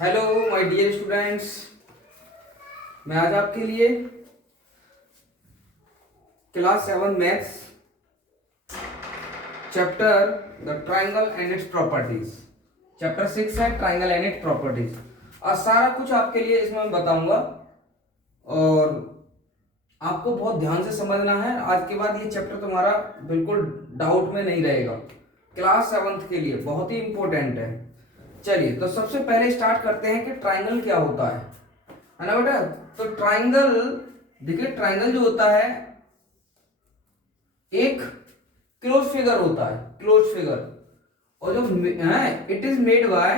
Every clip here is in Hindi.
हेलो माय डियर स्टूडेंट्स, मैं आज आपके लिए class 7 maths chapter the triangle and its properties, chapter 6 है ट्रायंगल एंड इट्स प्रॉपर्टीज। आज सारा कुछ आपके लिए इसमें मैं बताऊंगा और आपको बहुत ध्यान से समझना है। आज के बाद ये चैप्टर तुम्हारा बिल्कुल डाउट में नहीं रहेगा। क्लास 7 के लिए बहुत ही इंपॉर्टेंट है। चलिए तो सबसे पहले स्टार्ट करते हैं कि ट्राइंगल क्या होता है ना बेटा। तो ट्राइंगल, देखिए ट्राइंगल जो होता है एक क्लोज फिगर होता है, क्लोज फिगर, और जो it is made by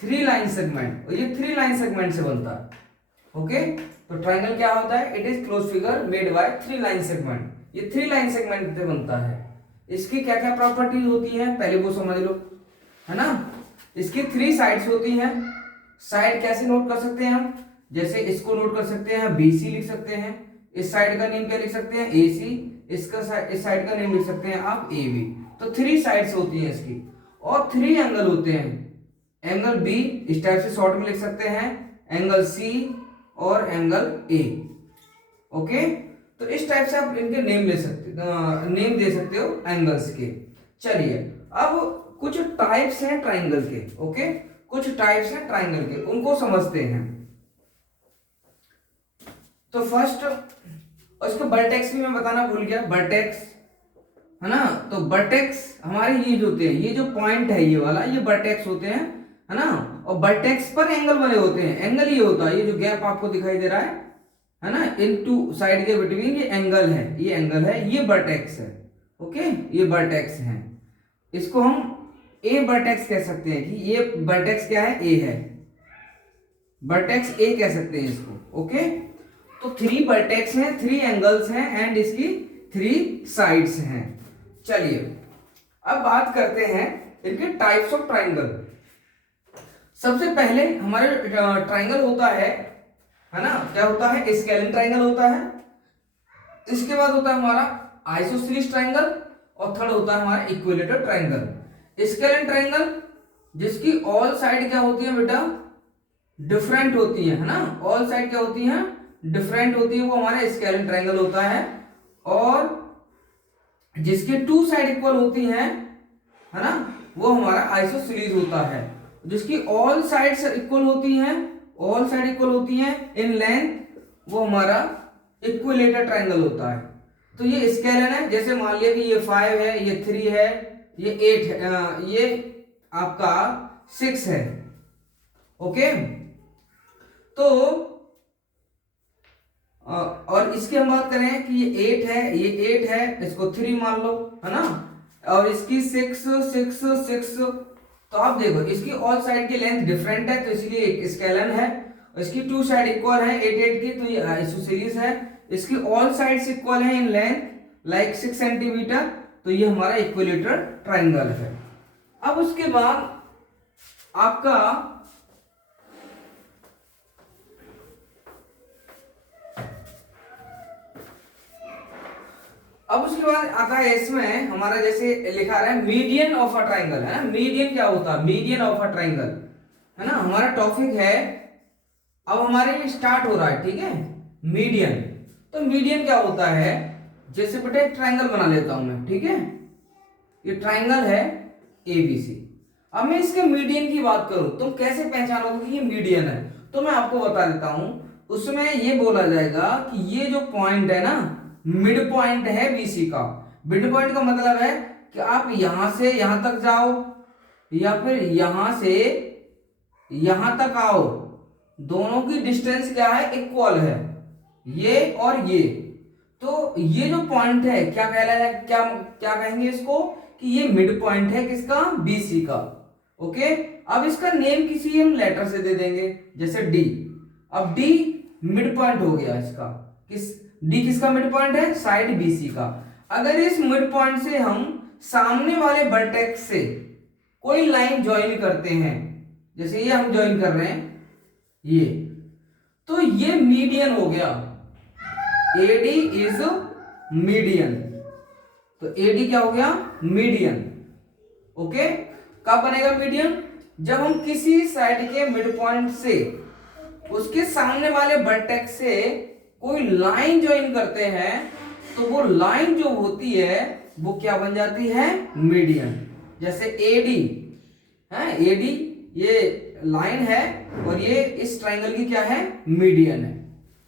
3 line segment, और ये 3 लाइन सेगमेंट से बनता है। ओके, तो ट्राइंगल क्या होता है? It is close figure made by 3 line segment. ये 3 लाइन सेगमेंट से बनता है। इसकी क्या क्या प्रॉपर्टीज होती है पहले वो समझ लो, है ना। इसकी 3 साइड्स होती हैं। साइड कैसे नोट कर सकते हैं हम? जैसे इसको नोट कर सकते हैं, BC लिख सकते हैं। इस साइड का नेम क्या लिख सकते हैं? AC। इस साइड का नेम लिख सकते हैं आप AB। तो 3 साइड्स होती हैं इसकी, और 3 एंगल होते हैं। एंगल B इस टाइप से शॉर्ट में लिख सकते हैं, एंगल C और एंगल A। ओके, तो इस टाइप से आप इनके नेम ले सकते, नेम दे सकते हो एंगल्स के। चलिए अब कुछ टाइप्स हैं ट्राइंगल के। ओके, कुछ टाइप्स हैं ट्राइंगल के, उनको समझते हैं। तो फर्स्ट, उसके वर्टेक्स भी मैं बताना भूल गया, वर्टेक्स, है ना। तो वर्टेक्स हमारे ये जो होते हैं, ये जो पॉइंट है ये वाला, ये वर्टेक्स होते हैं, है ना। और वर्टेक्स पर एंगल बने होते हैं। एंगल ये होता है, ये जो गैप आपको दिखाई दे रहा है ना, इन 2 साइड के बिटवीन, ये एंगल है, ये एंगल है, ये वर्टेक्स है। ओके, ये वर्टेक्स है। इसको हम ए वर्टेक्स कह सकते हैं कि ये वर्टेक्स क्या है? ए है, वर्टेक्स ए कह सकते हैं इसको। ओके, तो 3 वर्टेक्स हैं, 3 एंगल्स हैं, एंड इसकी 3 साइड्स हैं। चलिए अब बात करते हैं इनके टाइप्स ऑफ ट्राइंगल। सबसे पहले हमारे ट्राइंगल होता है ना, क्या होता है? स्केलिन ट्राइंगल होता है। इसके बाद होता है हमारा आइसोसेलेस ट्राइंगल, और थर्ड होता है हमारा इक्विलेटरल ट्राइंगल। स्केलिन ट्राइंगल जिसकी ऑल साइड क्या होती है बेटा? डिफरेंट होती है ना। ऑल साइड क्या होती है? डिफरेंट होती है, वो हमारा स्केलिन ट्राइंगल होता है। और जिसकी 2 साइड इक्वल होती हैं, है ना, वो हमारा आइसोसेलेस होता है। जिसकी ऑल साइड्स इक्वल होती हैं, ऑल साइड इक्वल होती हैं इन लेंथ, वो हमारा इक्विलेटरल ट्राइंगल होता है। तो ये स्केलिन है। जैसे मान लिया कि ये 5 है, ये 3 है, ये 8 है, ये आपका 6 है। ओके, तो और इसकी हम बात करें कि ये 8 है, ये 8 है, इसको 3 मान लो, है ना। और इसकी 6 6 6, तो आप देखो इसकी ऑल साइड की लेंथ डिफरेंट है, तो इसलिए एक स्केलिन है। इसकी 2 साइड इक्वल है 8 8 की, तो ये आइसोसेलेस है। इसकी ऑल साइड्स इक्वल है इन लेंथ लाइक 6 सेंटीमीटर, तो ये हमारा इक्विलेटरल ट्राइंगल है। अब उसके बाद आपका आता है इसमें हमारा, जैसे लिखा रहा है मीडियन ऑफ अ ट्राइंगल, है ना। मीडियन क्या होता है? मीडियन ऑफ अ ट्राइंगल, है ना। हमारा टॉपिक है, अब हमारे लिए स्टार्ट हो रहा है, ठीक है। मीडियन, तो मीडियन क्या होता है? जैसे बेटा एक ट्राइंगल बना लेता हूं मैं, ठीक है। ये ट्राइंगल है ABC। अब मैं इसके मीडियन की बात करूं, तुम कैसे पहचानोगे कि ये मीडियन है? तो मैं आपको बता देता हूं। उसमें ये बोला जाएगा कि ये जो पॉइंट है ना, मिड पॉइंट है BC का। मिड पॉइंट का मतलब है कि आप यहां से यहां तक जाओ, या फिर यहां से यहां तक आओ, दोनों की डिस्टेंस क्या है? इक्वल है, ये और ये। तो ये जो पॉइंट है क्या कहलाएगा? क्या क्या कहेंगे इसको? कि ये मिड पॉइंट है किसका? BC का। ओके, अब इसका नेम किसी हम लेटर से दे देंगे, जैसे D। अब D मिड पॉइंट हो गया इसका। D किसका मिड पॉइंट है? साइड BC का। अगर इस मिड पॉइंट से हम सामने वाले वर्टेक्स से कोई लाइन ज्वाइन करते हैं, जैसे ये हम ज्वाइन कर रहे हैं ये, तो ये मीडियन हो गया। AD इज मीडियन, तो AD क्या हो गया? मीडियन। ओके, कब बनेगा मीडियन? जब हम किसी साइड के मिड पॉइंट से उसके सामने वाले वर्टेक्स से कोई लाइन ज्वाइन करते हैं तो वो लाइन जो होती है वो क्या बन जाती है, मीडियन। जैसे एडी है, एडी ये लाइन है और ये इस ट्राइंगल की क्या है, मीडियन है।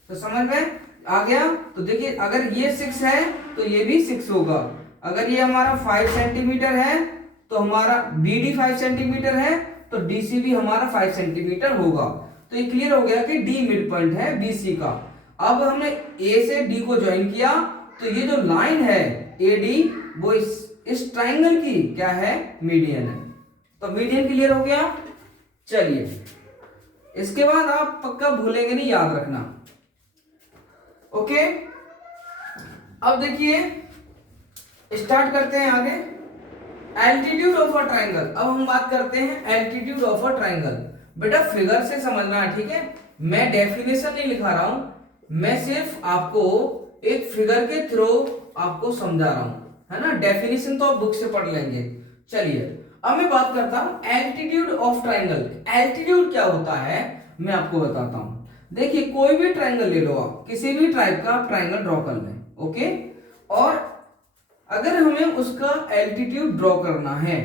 तो समझ में आ गया। तो देखिए अगर ये 6 है तो ये भी 6 होगा। अगर ये हमारा 5 सेंटीमीटर है तो हमारा BD 5 सेंटीमीटर है तो DC भी हमारा 5 सेंटीमीटर होगा। तो ये क्लियर हो गया कि D मिड पॉइंट है BC का। अब हमने A से D को ज्वाइन किया तो ये जो लाइन है AD वो इस ट्राइंगल की क्या है, मीडियन है। तो मीडियन क्लियर हो गया। चलिए इसके बाद आप पक्का भूलेंगे नहीं, याद रखना। ओके, अब देखिए स्टार्ट करते हैं आगे। Altitude of a triangle. अब हम बात करते हैं एल्टीट्यूड ऑफ अ ट्राइंगल। बेटा फिगर से समझना है, ठीक है। मैं डेफिनेशन नहीं लिखा रहा हूं, मैं सिर्फ आपको एक फिगर के थ्रू आपको समझा रहा हूं, है ना। डेफिनेशन तो आप बुक से पढ़ लेंगे। चलिए अब मैं बात करता हूं एल्टीट्यूड ऑफ ट्राइंगल। एल्टीट्यूड क्या होता है मैं आपको बताता हूं। देखिए कोई भी ट्राइंगल ले लो, आप किसी भी टाइप का आप ट्राइंगल ड्रॉ कर लें, ओके। और अगर हमें उसका एल्टीट्यूड ड्रॉ करना है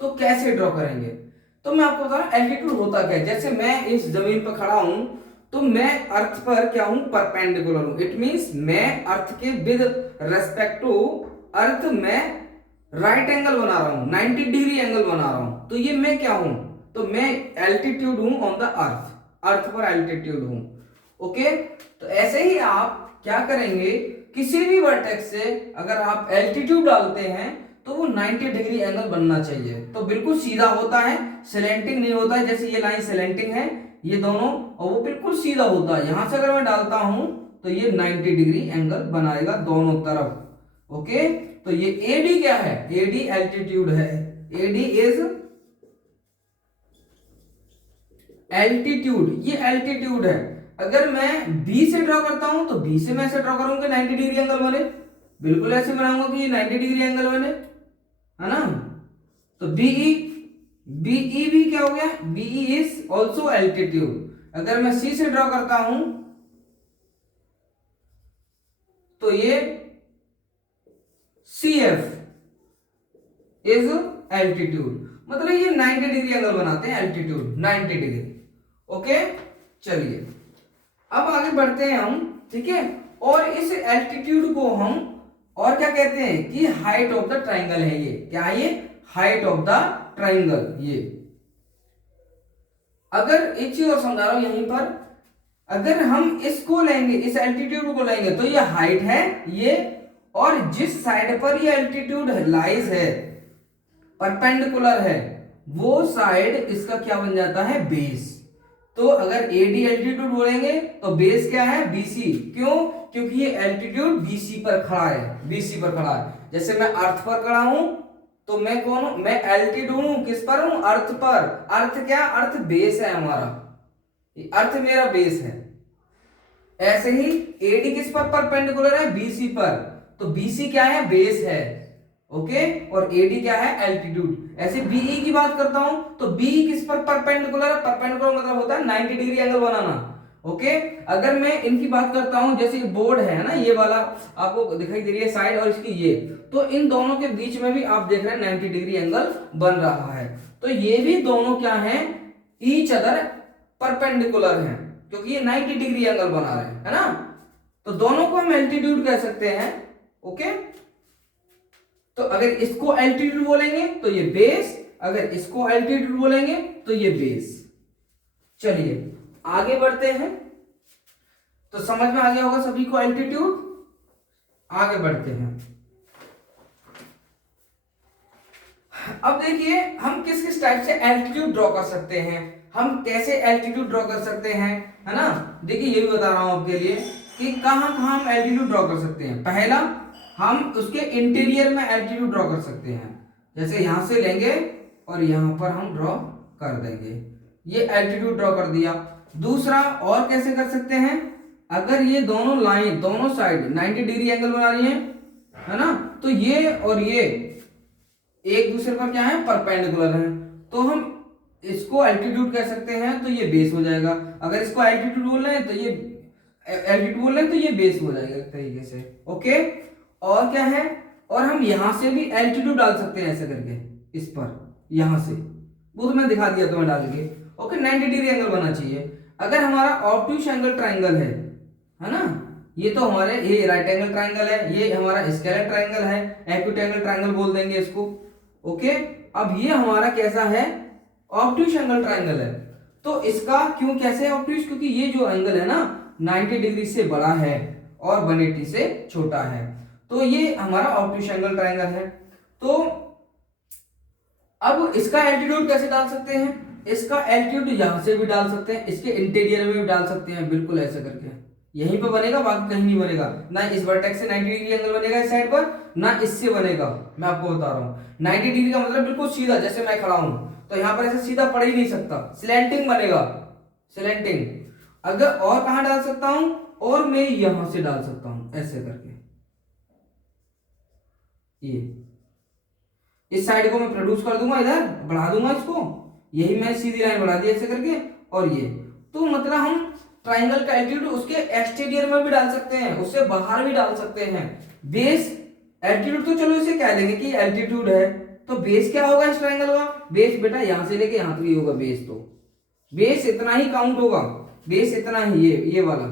तो कैसे ड्रॉ करेंगे, तो मैं आपको बता रहा हूं एल्टीट्यूड होता क्या है। जैसे मैं इस जमीन पर खड़ा हूं तो मैं अर्थ पर क्या हूं, परपेंडिकुलर हूं। इट मींस मैं अर्थ के विद रेस्पेक्ट टू अर्थ में राइट एंगल बना रहा हूं, 90 डिग्री एंगल बना रहा हूं। तो ये मैं क्या हूं, तो मैं एल्टीट्यूड हूं ऑन द अर्थ, अर्थ पर एल्टीट्यूड हूं। ओके, तो ऐसे ही आप क्या करेंगे, किसी भी वर्टेक्स से अगर आप एल्टीट्यूड डालते हैं तो वो 90 डिग्री एंगल बनना चाहिए। तो बिल्कुल सीधा होता है, स्लैंटिंग नहीं होता है। जैसे ये लाइन स्लैंटिंग है ये दोनों, और वो बिल्कुल सीधा होता है। यहां से अगर मैं डालता हूं तो ये 90 डिग्री एंगल बनाएगा दोनों तरफ। ओके, तो ये AD क्या है, AD एल्टीट्यूड है। AD इज एल्टीट्यूड, ये एल्टीट्यूड है। अगर मैं B से ड्रॉ करता हूं तो B से मैं ऐसे ड्रॉ करूंगा 90 डिग्री एंगल बने, बिल्कुल ऐसे बनाऊंगा कि ये 90 डिग्री एंगल बने, है ना। तो BE भी क्या हो गया, BE इज ऑल्सो एल्टीट्यूड। अगर मैं C से ड्रॉ करता हूं तो ये CF इज एल्टीट्यूड। मतलब ये 90 डिग्री एंगल बनाते हैं, एल्टीट्यूड 90 डिग्री। ओके, चलिए अब आगे बढ़ते हैं हम, ठीक है। और इस एल्टीट्यूड को हम और क्या कहते हैं कि हाइट ऑफ द ट्राइंगल है। ये क्या है, ये हाइट ऑफ द ट्राइंगल। ये अगर एक चीज और समझा रहा हूं यहीं पर, अगर हम इसको लेंगे, इस एल्टीट्यूड को लेंगे तो ये हाइट है ये, और जिस साइड पर ये एल्टीट्यूड लाइज है, परपेंडिकुलर है, वो साइड इसका क्या बन जाता है, बेस। तो अगर AD एल्टीट्यूड बोलेंगे तो बेस क्या है, BC। क्यों, क्योंकि ये एल्टीट्यूड BC पर खड़ा है, BC पर खड़ा है। जैसे मैं अर्थ पर खड़ा हूं तो मैं कौन हूं, मैं एल्टीट्यूड हूं, किस पर हूं, अर्थ पर। अर्थ क्या, अर्थ बेस है हमारा, अर्थ मेरा बेस है। ऐसे ही AD किस पर परपेंडिकुलर है, BC पर। तो BC क्या है, बेस है, ओके। और AD क्या है, एल्टीट्यूड। ऐसे BE की बात करता हूं तो BE किस पर परपेंडिकुलर है, परपेंडिकुलर मतलब होता है 90 डिग्री एंगल बनाना, ओके। अगर मैं इनकी बात करता हूं, जैसे बोर्ड है ना, ये वाला आपको दिखाई दे रही है साइड, और इसकी ये, तो इन दोनों के बीच में भी आप देख रहे हैं 90 डिग्री एंगल बन रहा है। तो ये भी दोनों क्या है, ईच अदर परपेंडिकुलर है, क्योंकि ये 90 डिग्री एंगल बना रहे हैं, है ना। तो दोनों को हम एल्टीट्यूड कह सकते हैं, ओके। तो अगर इसको एल्टीट्यूड बोलेंगे तो ये बेस, अगर इसको एल्टीट्यूड बोलेंगे तो ये बेस। चलिए आगे बढ़ते हैं। तो समझ में आ गया होगा सभी को एल्टीट्यूड। आगे बढ़ते हैं। अब देखिए हम किस किस टाइप से एल्टीट्यूड ड्रॉ कर सकते हैं, हम कैसे एल्टीट्यूड ड्रॉ कर सकते हैं, है ना। देखिए ये भी बता रहा हूं आपके लिए कि कहां कहां हम एल्टीट्यूड ड्रॉ कर सकते हैं। पहला, हम उसके इंटीरियर में एल्टीट्यूड ड्रॉ कर सकते हैं। जैसे यहां से लेंगे और यहां पर हम ड्रॉ कर देंगे, ये एल्टीट्यूड ड्रॉ कर दिया। दूसरा, और कैसे कर सकते हैं, अगर ये दोनों लाइन, दोनों साइड 90 डिग्री एंगल बना रही है ना, तो ये और ये एक दूसरे पर क्या है, परपेंडिकुलर है। तो हम इसको एल्टीट्यूड कह सकते हैं तो ये बेस हो जाएगा, अगर इसको एल्टीट्यूड बोल रहे हैं तो ये एल्टीट्यूड बोल रहे हैं तो ये बेस हो जाएगा एक तरीके से। ओके, और क्या है, और हम यहां से भी एल्टीट्यूड डाल सकते हैं ऐसे करके इस पर, यहां से, वो तो मैं दिखा दिया तुम्हें डाल के। ओके, 90 डिग्री एंगल बना चाहिए। अगर हमारा ऑब्ट्यूस एंगल ट्राइंगल है ना, ये तो हमारे ये राइट एंगल ट्राइंगल है, ये हमारा स्केलेट ट्राइंगल है, एक्यूट एंगल ट्राइंगल बोल देंगे इसको। ओके, अब ये हमारा कैसा है, ऑब्ट्यूस एंगल ट्राइंगल है। तो इसका क्यों कैसे है ऑब्ट्यूस, क्योंकि ये जो एंगल है ना 90 डिग्री से बड़ा है और 180 से छोटा है, तो ये हमारा ऑब्ट्यूस एंगल ट्राइंगल है। तो अब इसका एल्टीट्यूड कैसे डाल सकते हैं, इसका एल्टीट्यूड यहां से भी डाल सकते हैं, इसके इंटीरियर में भी डाल सकते हैं, बिल्कुल ऐसे करके यहीं पर बनेगा, बाकी कहीं नहीं बनेगा। ना इस वर्टेक्स से 90 डिग्री एंगल बनेगा इस साइड पर, ना इससे बनेगा, मैं आपको बता रहा हूं। 90 डिग्री का मतलब बिल्कुल सीधा, जैसे मैं खड़ा हूं तो यहां पर ऐसे सीधा पड़ ही नहीं सकता, स्लैंटिंग बनेगा, स्लैंटिंग। अगर और कहां डाल सकता हूं, और मैं यहां से डाल सकता हूं ऐसे करके, ये इस साइड को मैं प्रोड्यूस कर दूंगा, इधर बढ़ा दूंगा इसको, यही मैं सीधी लाइन बढ़ा दी ऐसे करके, और ये तो मतलब हम ट्राइंगल का एल्टीट्यूड उसके एक्सटीरियर में भी डाल सकते हैं, उससे बाहर भी डाल सकते हैं। बेस एल्टीट्यूड तो चलो इसे कह देंगे कि एल्टीट्यूड है, तो बेस क्या होगा इस ट्राइंगल का, बेस बेटा यहां से लेके यहां तक ही होगा बेस, तो बेस इतना ही काउंट होगा, बेस इतना ही, ये वाला,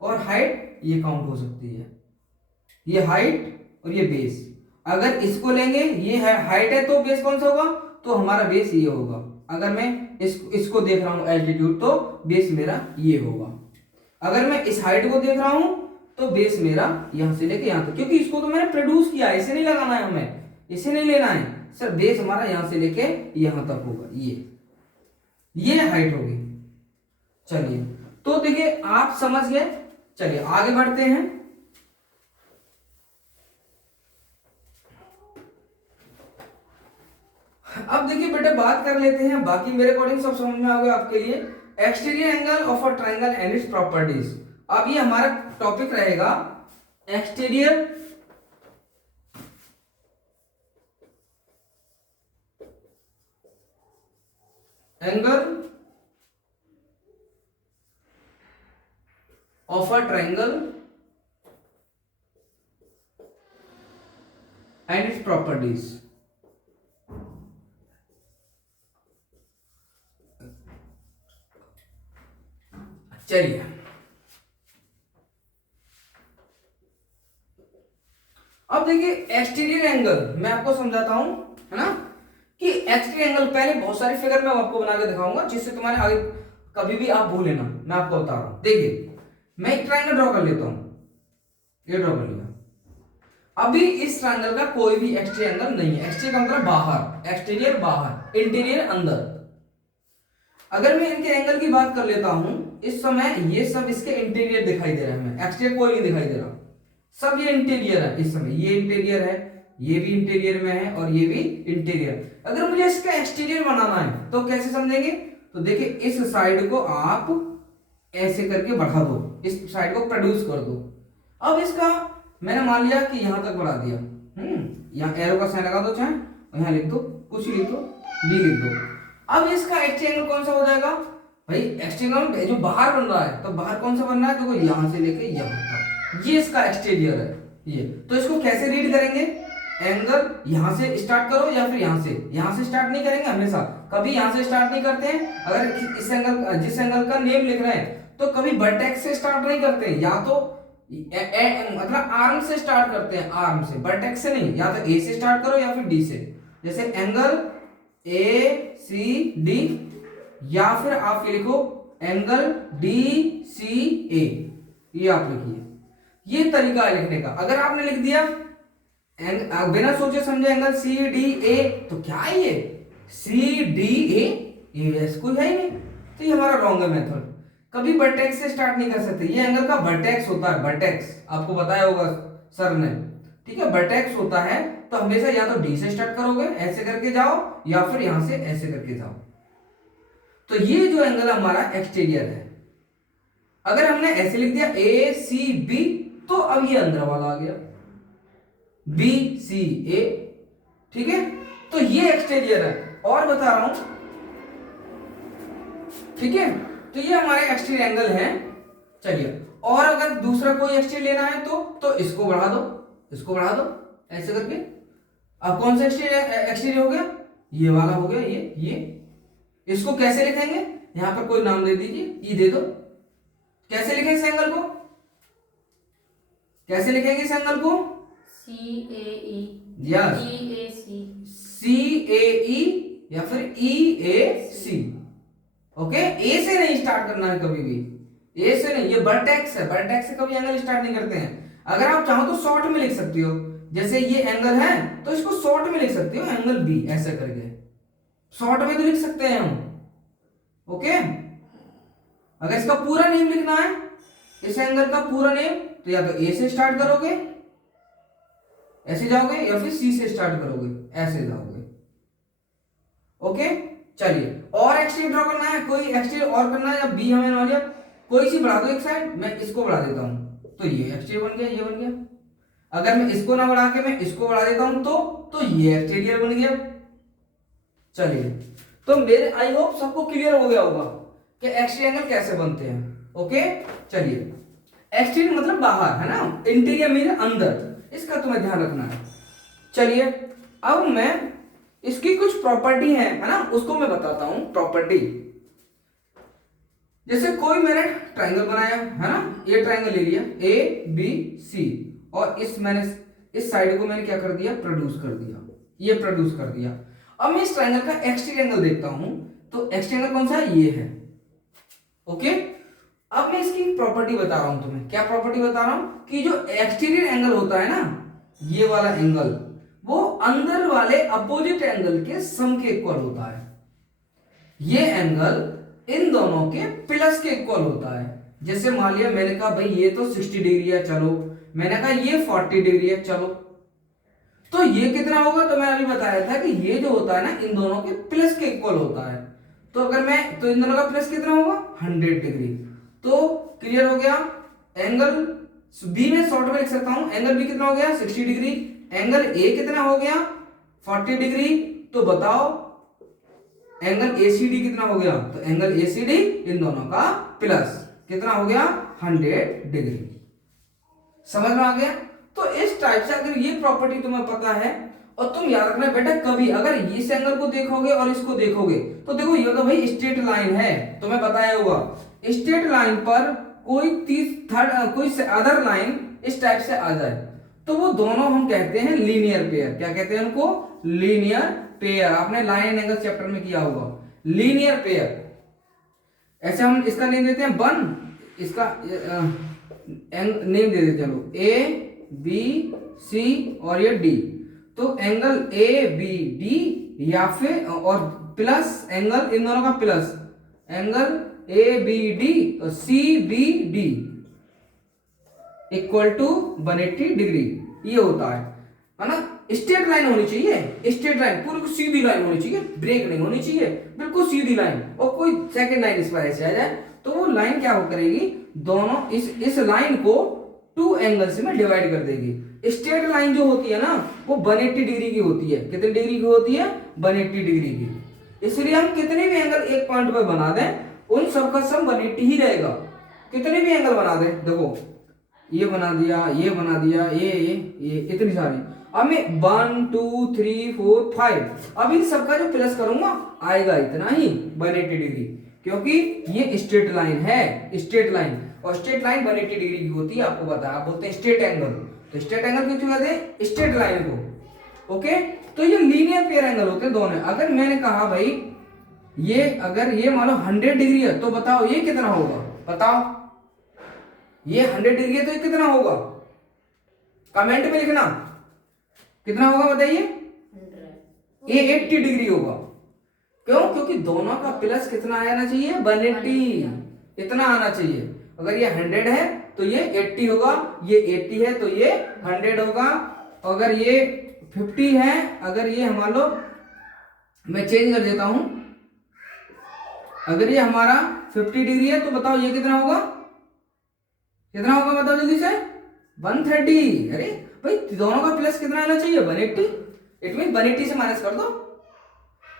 और हाइट ये काउंट हो सकती है, ये हाइट और ये बेस। अगर इसको लेंगे, ये है हाइट है, तो बेस कौन सा होगा, तो हमारा बेस ये होगा। अगर मैं इसको देख रहा हूं एल्टीट्यूड, तो बेस मेरा ये होगा। अगर मैं इस हाइट को देख रहा हूं तो बेस मेरा यहां से लेके यहां तक, क्योंकि इसको तो मैंने प्रोड्यूस किया है, इसे नहीं लगाना है हमें, इसे नहीं लेना है सर, बेस हमारा यहां से लेके यहां तक होगा, ये हाइट होगी। चलिए, तो देखिए आप समझ गए, चलिए आगे बढ़ते हैं। अब देखिए बेटा बात कर लेते हैं, बाकी मेरे अकॉर्डिंग सब समझ में आ गया आपके लिए, exterior angle of a triangle and its properties. अब ये हमारा टॉपिक रहेगा exterior angle of a triangle and its properties. चलिए, अब देखिए एक्सटीरियर एंगल मैं आपको समझाता हूं, है ना, कि एक्सटीरियर एंगल पहले बहुत सारी फिगर मैं आपको बना के दिखाऊंगा, जिससे तुम्हारे आगे कभी भी आप भूले ना, मैं आपको बता रहा हूं। देखिए मैं एक ट्राइंगल ड्रॉ कर लेता हूं, ये ड्रॉ कर लिया। अभी इस ट्राइंगल का कोई भी एक्सटीरियर एंगल नहीं है, एक्सटीरियर का मतलब बाहर, एक्सटीरियर बाहर, इंटीरियर अंदर। अगर मैं इनके एंगल की बात कर लेता हूं, इस समय ये सब इसके इंटीरियर दिखाई दे रहा है, हमें एक्सटीरियर कोई नहीं दिखाई दे रहा, सब ये इंटीरियर है। इस समय ये इंटीरियर है, ये भी इंटीरियर में है, और ये भी इंटीरियर। अगर मुझे इसका एक्सटीरियर बनाना है तो कैसे समझेंगे, तो देखिए इस साइड को आप ऐसे करके बढ़ा दो, इस साइड को प्रोड्यूस कर दो। अब इसका मैंने मान लिया कि यहां तक बढ़ा दिया, यहाँ एरो का साइन लगा दो, चाहे यहां लिख दो, कुछ लिख दो, डी लिख दो। अब इसका एक्सटीरियर कौन सा हो जाएगा भाई, एक्सटीरियर जो बाहर बन रहा है, तो बाहर कौन सा बन रहा है, देखो यहां से लेके यहां तक, ये इसका एक्सटीरियर है ये। तो इसको कैसे रीड करेंगे, एंगल यहां से स्टार्ट करो या फिर यहां से स्टार्ट नहीं करेंगे हमेशा, कभी यहां से स्टार्ट नहीं करते हैं। अगर इस एंगल, जिस एंगल का नेम लिख रहे हैं, तो कभी वर्टेक्स से स्टार्ट नहीं करते हैं, या तो मतलब आर्म से स्टार्ट करते हैं, आर्म से, वर्टेक्स से नहीं, या तो ए से स्टार्ट करो या फिर डी से। जैसे एंगल ए सी डी, या फिर आप ये लिखो एंगल डी सी ए, ये आप लिखिए, ये तरीका है लिखने का। अगर आपने लिख दिया बिना सोचे समझे एंगल सी डी ए, तो क्या है ये सी डी ए, ये ऐसा कोई है ही नहीं, तो ये हमारा रॉन्ग है मेथड। कभी वर्टेक्स से स्टार्ट नहीं कर सकते, ये एंगल का वर्टेक्स होता है, वर्टेक्स आपको बताया होगा सर ने, ठीक है, वर्टेक्स होता है, तो हमेशा या तो डी से स्टार्ट करोगे, ऐसे करके जाओ, या फिर यहां से ऐसे करके जाओ। तो ये जो एंगल हमारा एक्सटीरियर है, अगर हमने ऐसे लिख दिया ए सी बी, तो अब ये अंदर वाला आ गया बी सी ए, ठीक है, तो ये एक्सटीरियर है। और बता रहा हूं ठीक है, तो ये हमारे एक्सटीरियर एंगल है। चलिए, और अगर दूसरा कोई एक्सटीरियर लेना है तो इसको बढ़ा दो, इसको बढ़ा दो ऐसे करके। अब कौन सा एक्सटीरियर हो गया, ये वाला हो गया, ये। इसको कैसे लिखेंगे, यहां पर कोई नाम दे दीजिए, ई दे दो। कैसे लिखेंगे इस एंगल को, कैसे लिखेंगे इस एंगल को, CAE, यस, CAE या फिर EAC। ओके, ए से नहीं स्टार्ट करना है कभी भी, ए से नहीं, ये वर्टेक्स है, वर्टेक्स से कभी एंगल स्टार्ट नहीं करते हैं। अगर आप चाहो तो शॉर्ट में लिख सकती हो, जैसे ये एंगल है तो इसको शॉर्ट में लिख सकती हो, एंगल बी ऐसे करके शॉर्ट में तो लिख सकते हैं हम। ओके, अगर इसका पूरा नेम लिखना है, इस एंगल का पूरा नेम, तो या तो ए से स्टार्ट करोगे ऐसे जाओगे, या फिर सी से स्टार्ट करोगे ऐसे जाओगे। ओके, चलिए, और एक्सटीरियर ड्रॉ करना है, कोई एक्सटीरियर और करना है, या बी हमें नॉलेज, कोई सी बढ़ा दो एक साइड, मैं इसको बढ़ा देता हूं, तो ये एक्सटीरियर बन गया, ये बन गया। अगर मैं इसको ना बढ़ा के मैं इसको बढ़ा देता हूं तो ये एक्सटीरियर बन गया। चलिए, तो मेरे आई होप सबको क्लियर हो गया होगा कि एक्सटीरियर एंगल कैसे बनते हैं। ओके, चलिए, एक्सटीरियर मतलब बाहर है ना, इंटीरियर मीन अंदर, इसका तुम्हें ध्यान रखना है। चलिए, अब मैं इसकी कुछ प्रॉपर्टी है ना, उसको मैं बताता हूं प्रॉपर्टी। जैसे कोई मैंने ट्राइंगल बनाया है ना, ये ट्राइंगल ले लिया ABC, और इस साइड को मैंने क्या कर दिया, प्रोड्यूस कर दिया, ये प्रोड्यूस कर दिया। अब मैं इस ट्राइंगल का एक्सटीरियर एंगल देखता हूं, तो एक्सटीरियर एंगल कौन सा है, ये है। ओके, अब मैं इसकी प्रॉपर्टी बता रहा हूं तुम्हें, क्या प्रॉपर्टी बता रहा हूं, कि जो एक्सटीरियर एंगल होता है ना, ये वाला एंगल, वो अंदर वाले अपोजिट एंगल के सम के इक्वल होता है। ये एंगल इन दोनों के प्लस के इक्वल होता है। जैसे मान लिया मैंने कहा भाई ये तो 60 डिग्री है, चलो, मैंने कहा ये 40 डिग्री है, चलो, तो ये कितना होगा, तो मैंने अभी बताया था कि ये जो होता है ना, इन दोनों के प्लस के इक्वल होता है। तो अगर मैं, तो इन दोनों का प्लस कितना होगा, 100 डिग्री। तो क्लियर हो गया, एंगल बी में शॉर्ट में लिख सकता हूं, एंगल बी कितना हो गया, 60 डिग्री, एंगल ए कितना हो गया, 40 डिग्री। तो बताओ एंगल ACD कितना हो गया, तो एंगल ACD इन दोनों का प्लस कितना हो गया, 100 डिग्री। समझ में आ गया। तो इस टाइप से अगर ये प्रॉपर्टी तुम्हें पता है, और तुम याद रखना बेटा, कभी अगर इस एंगल को देखोगे और इसको देखोगे, तो देखो ये तो भाई स्ट्रेट लाइन है, तुम्हें बताया होगा, स्ट्रेट लाइन पर कोई कोई अदर लाइन इस टाइप से आ जाए, तो वो दोनों हम कहते हैं लीनियर पेयर। क्या कहते हैं उनको, लीनियर पेयर। आपने लाइन एंड एंगल चैप्टर में किया होगा, लीनियर पेयर। ऐसे हम इसका नेम देते हैं वन, इसका नेम दे देते, चलो ABC और ये D। तो एंगल ABD या फिर और प्लस एंगल इन दोनों का प्लस, एंगल ABD तो CBD इक्वल टू 180 डिग्री, ये होता है ना। स्ट्रेट लाइन होनी चाहिए, स्ट्रेट लाइन पूरी सीधी लाइन होनी चाहिए, ब्रेक नहीं होनी चाहिए, बिल्कुल सीधी लाइन। और कोई सेकंड लाइन इस पर ऐसे आ जाए तो वो लाइन क्या हो करेगी, दोनों इस लाइन को 2 एंगल्स में डिवाइड कर देगी। स्ट्रेट लाइन जो होती है ना, वो 180 डिग्री की होती है। कितने डिग्री की होती है, 180 डिग्री की। इसलिए हम कितने भी एंगल एक पॉइंट पर बना दें, उन सबका सम 180 ही रहेगा। कितने भी एंगल बना दें, देखो ये बना दिया, ये बना दिया, ये इतनी सारी। अब मैं 1 2 3 4 5, अब इन सबका जो प्लस करूंगा आएगा इतना ही 180 डिग्री, क्योंकि ये स्ट्रेट लाइन है, स्ट्रेट लाइन। और स्ट्रेट लाइन 180 डिग्री की होती है, आपको पता है, आप बोलते हैं स्ट्रेट एंगल। तो स्ट्रेट एंगल क्यों कहते हैं, स्ट्रेट लाइन को। ओके, तो ये लीनियर पेयर एंगल होते हैं दोनों। अगर मैंने कहा भाई ये, अगर ये मान लो 100 डिग्री है, तो बताओ ये कितना होगा, बताओ ये 100 डिग्री है तो ये कितना होगा, कमेंट में लिखना कितना होगा, बताइए। ये 80 डिग्री होगा। क्यों, क्योंकि दोनों का प्लस कितना आना चाहिए, 180, इतना आना चाहिए। अगर ये 100 है तो ये 80 होगा, ये 80 है तो ये 100 होगा। अगर ये 50 है, अगर ये मान लो मैं चेंज कर देता हूं, अगर ये हमारा 50 डिग्री है तो बताओ ये कितना होगा, कितना होगा बताओ जल्दी से, 130। अरे भाई दोनों का प्लस कितना आना चाहिए, 180। इट मीन 180 से माइनस कर दो।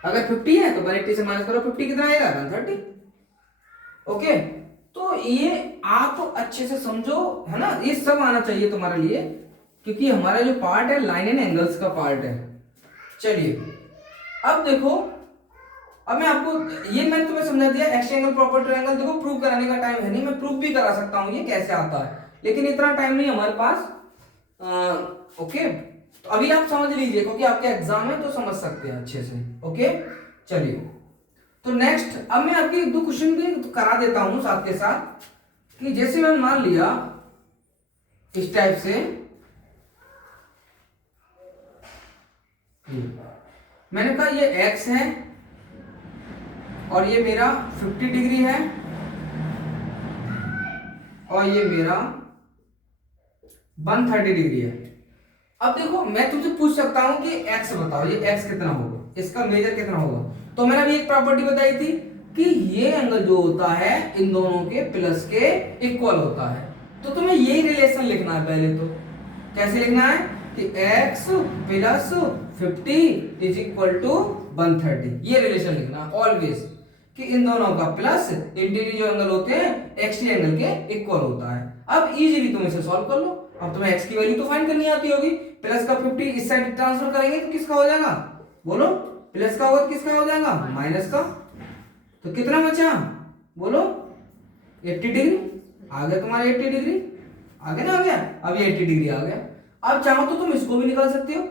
अगर 50 है तो 180 से माइनस करो, 50 कितना आएगा, 130। ओके, तो ये आप अच्छे से समझो, है ना, ये सब आना चाहिए तुम्हारे लिए, क्योंकि हमारा जो पार्ट है लाइन एंड एंगल्स का पार्ट है। चलिए अब देखो, अब मैं आपको ये मैंने तुम्हें समझा दिया एक्स एंगल प्रॉपर ट्रायंगल। देखो प्रूव कराने का टाइम है नहीं, मैं प्रूव भी करा सकता हूँ ये कैसे आता है, लेकिन इतना टाइम नहीं हमारे पास। ओके, तो अभी आप समझ लीजिए क्योंकि आपके एग्जाम है तो समझ सकते हैं अच्छे से। ओके चलिए, तो नेक्स्ट अब मैं आपके एक दो क्वेश्चन भी करा देता हूं साथ के साथ, कि जैसे मैंने मान लिया इस टाइप से, मैंने कहा ये x है और ये मेरा 50 डिग्री है और ये मेरा 130 डिग्री है। अब देखो मैं तुमसे पूछ सकता हूं कि x बताओ, ये x कितना होगा, इसका मेजर कितना होगा। तो मैंने अभी एक प्रॉपर्टी बताई थी कि ये एंगल जो होता है इन दोनों के प्लस के इक्वल होता है। तो तुम्हें यही रिलेशन लिखना है पहले। तो कैसे लिखना है कि x plus 50 is equal to 130, ये रिलेशन लिखना ऑलवेज, कि इन दोनों का प्लस इंटीरियर जो एंगल होते हैं एक्सटी एंगल के इक्वल होता है। अब इजीली तुम इसे सॉल्व कर लो। अब तुम्हें x की वैल्यू तो फाइंड करनी आती होगी, प्लस का 50 इस साइड ट्रांसफर करेंगे तो किसका हो जाएगा, बोलो, प्लस का होगा तो किसका हो जाएगा, माइनस का। तो कितना बचा, बोलो, 80 डिग्री आ गया तुम्हारा, 80 डिग्री आ गया ना, आ गया, अब ये 80 डिग्री आ गया। अब चाहो तो तुम इसको भी निकाल सकते हो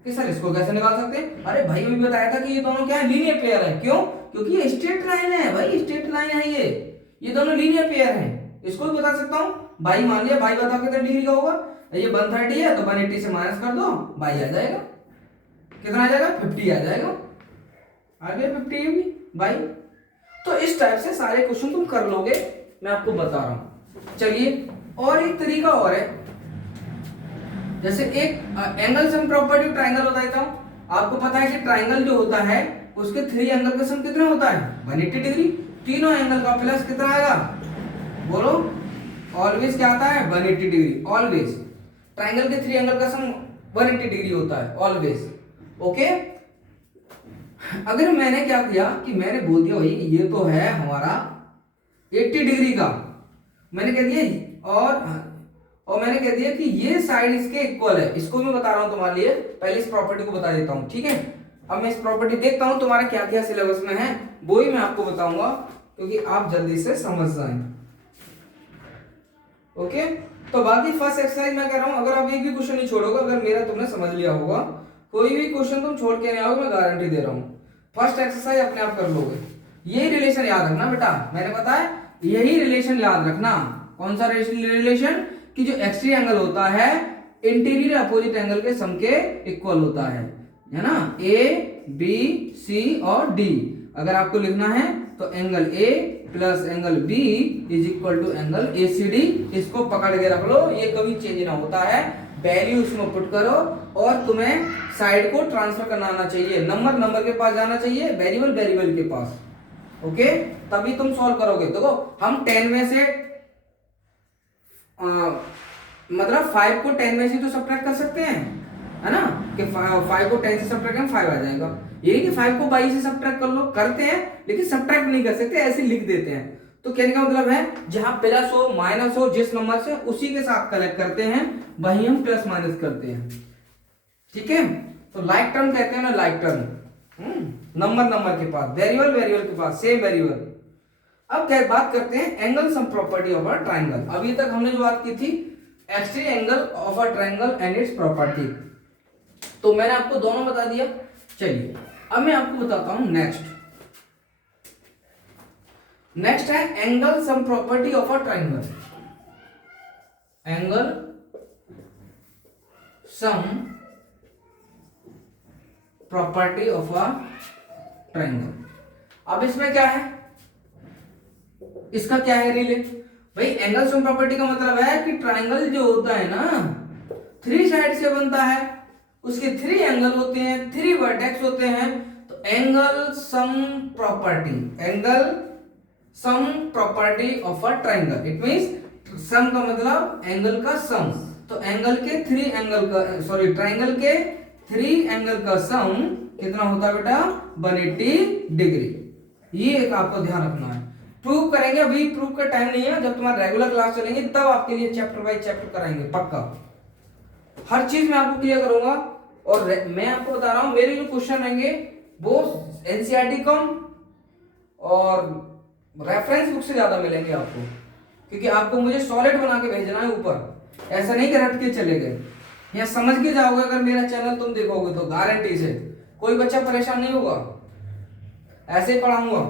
कि सर इसको कैसे निकाल सकते हैं। अरे भाई अभी बताया था कि ये दोनों क्या है, लीनियर पेयर है। क्यों, क्योंकि ये स्ट्रेट लाइन है भाई, स्ट्रेट लाइन है, ये दोनों लीनियर पेयर हैं। इसको भी बता सकता हूँ। बाई मान लिया, बाई बताओ कितने डिग्री का होगा, ये 130 है तो 180 से माइनस कर दो, बाई आ जाएगा, कितना आ जाएगा, 50 आ जाएगा, आ गया 50 भी बाई। तो इस टाइप से सारे क्वेश्चन तुम कर लोगे, मैं आपको बता रहा हूं। चलिए और एक तरीका और है, जैसे एक एंगल सम प्रॉपर्टी ट्रायंगल बता देता हूं। आपको पता है कि ट्रायंगल जो होता है उसके 3 एंगल का सम कितना होता है, 180 डिग्री। तीनों एंगल का प्लस कितना आएगा, बोलो, ऑलवेज क्या आता है, 180 डिग्री। ऑलवेज ट्रायंगल के 3 एंगल का सम 180 डिग्री होता है ऑलवेज। ओके, अगर मैंने क्या किया कि मैंने बोल दिया भाई ये तो है हमारा 80 डिग्री का, मैंने कह दिया, और मैंने कह दिया कि ये साइड इसके इक्वल है। इसको मैं बता रहा हूं तुम्हारे लिए, पहले इस प्रॉपर्टी को बता देता हूं, ठीक है। अब मैं इस प्रॉपर्टी देखता हूं तुम्हारा क्या क्या सिलेबस में है, वो ही मैं आपको बताऊंगा, क्योंकि आप जल्दी से समझ जाएं। ओके, तो बाकी फर्स्ट एक्सरसाइज मैं कह रहा हूं, अगर आप एक भी क्वेश्चन नहीं छोड़ोगे, अगर मेरा तुमने समझ लिया होगा, कोई भी क्वेश्चन तुम छोड़ के नहीं आओगे, मैं गारंटी दे रहा हूं। फर्स्ट एक्सरसाइज अपने आप कर लोगे। यही रिलेशन याद रखना बेटा, मैंने बताया यही रिलेशन याद रखना। कौन सा रिलेशन, कि जो एक्सट्री एंगल होता है इंटीरियर अपोजिट एंगल के सम के इक्वल होता है ना। ए बी सी और डी अगर आपको लिखना है तो angle A plus angle B is equal to angle A C D. इसको पकड़ के रख लो, ये कभी चेंज ना होता है। वैल्यू उसमें पुट करो और तुम्हें साइड को ट्रांसफर करना आना चाहिए, नंबर नंबर के पास जाना चाहिए, वेरिएबल वेरिएबल के पास। ओके, तभी तुम सॉल्व करोगे। देखो हम 10 में से मतलब 5 को 10 में से तो सब्ट्रैक्ट कर सकते हैं, है ना, कि 5 को 10 से सब्ट्रैक्ट करें 5 आ जाएगा। ये कि 5 को 22 से सब्ट्रैक्ट कर लो, करते हैं लेकिन सब्ट्रैक्ट नहीं कर सकते, ऐसे लिख देते हैं। तो कहने का मतलब है जहां प्लस हो माइनस हो जिस नंबर से उसी के साथ कलेक्ट करते हैं, वही हम प्लस माइनस करते हैं, ठीक है। तो लाइक टर्म कहते हैं ना, लाइक टर्म, नंबर नंबर के पास, वेरिएबल वेरिएबल के पास, सेम वेरिएबल। अब क्या बात करते हैं angle sum property of a triangle. अभी तक हमने जो बात की थी exterior angle of a triangle and its property, तो मैंने आपको दोनों बता दिया। चलिए अब मैं आपको बताता हूं नेक्स्ट है angle sum property of a triangle. Angle sum property of a triangle. अब इसमें क्या है, इसका क्या है रिले भाई, एंगल सम प्रॉपर्टी का मतलब है कि ट्रायंगल जो होता है ना 3 साइड से बनता है, उसके 3 एंगल होते हैं, 3 वर्टेक्स होते हैं। तो angle sum property of a triangle, it means sum का मतलब एंगल का सम। तो एंगल के 3 एंगल का ट्रायंगल के 3 एंगल का सम कितना होता है बेटा, 180 डिग्री। ये एक आपको ध्यान रखना है। प्रूव करेंगे, अभी प्रूव का टाइम नहीं है, जब तुम्हारा रेगुलर क्लास चलेंगे तब आपके लिए चैप्टर बाय चैप्टर कराएंगे पक्का। हर चीज मैं आपको क्लियर करूंगा। और मैं आपको बता रहा हूं मेरे जो क्वेश्चन रहेंगे वो एनसीईआरटी कम और रेफरेंस बुक से ज्यादा मिलेंगे आपको, क्योंकि आपको मुझे सॉलिड बना के भेजना है ऊपर, ऐसा नहीं कि रट के चले गए, या समझ के जाओगे। अगर मेरा चैनल तुम देखोगे तो गारंटी से कोई बच्चा परेशान नहीं होगा, ऐसे ही पढ़ाऊंगा।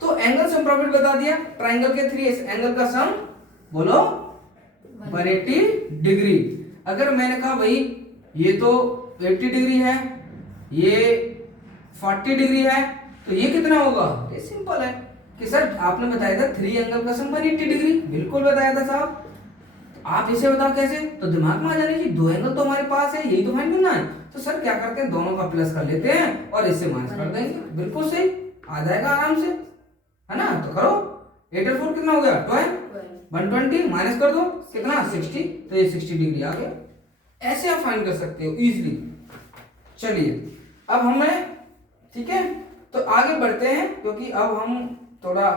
तो एंगल सम प्रॉफिट बता दिया, ट्राइंगल के 3 एंगल का सम बोलो 180 डिग्री। अगर मैंने कहा भाई ये तो 80 डिग्री है, ये 40 डिग्री है, तो ये कितना होगा? ये सिंपल है कि सर आपने बताया था 3 एंगल का सम 180 डिग्री, बिल्कुल बताया था साहब। आप इसे बताओ कैसे? तो दिमाग में आ जाने की 2 एंगल तो हमारे पास है, यही तो फाइंड करना है। तो सर क्या करते हैं, दोनों का प्लस कर लेते हैं और इससे माइनस कर देंगे, बिल्कुल सही आ जाएगा आराम से, है ना। तो करो 8 और 4 कितना हो गया? 12, 120 माइनस कर दो कितना? 60, तो ये 60 डिग्री आ गया। ऐसे आप फाइंड कर सकते हो इजीली। चलिए अब हमें, ठीक है, तो आगे बढ़ते हैं क्योंकि अब हम थोड़ा,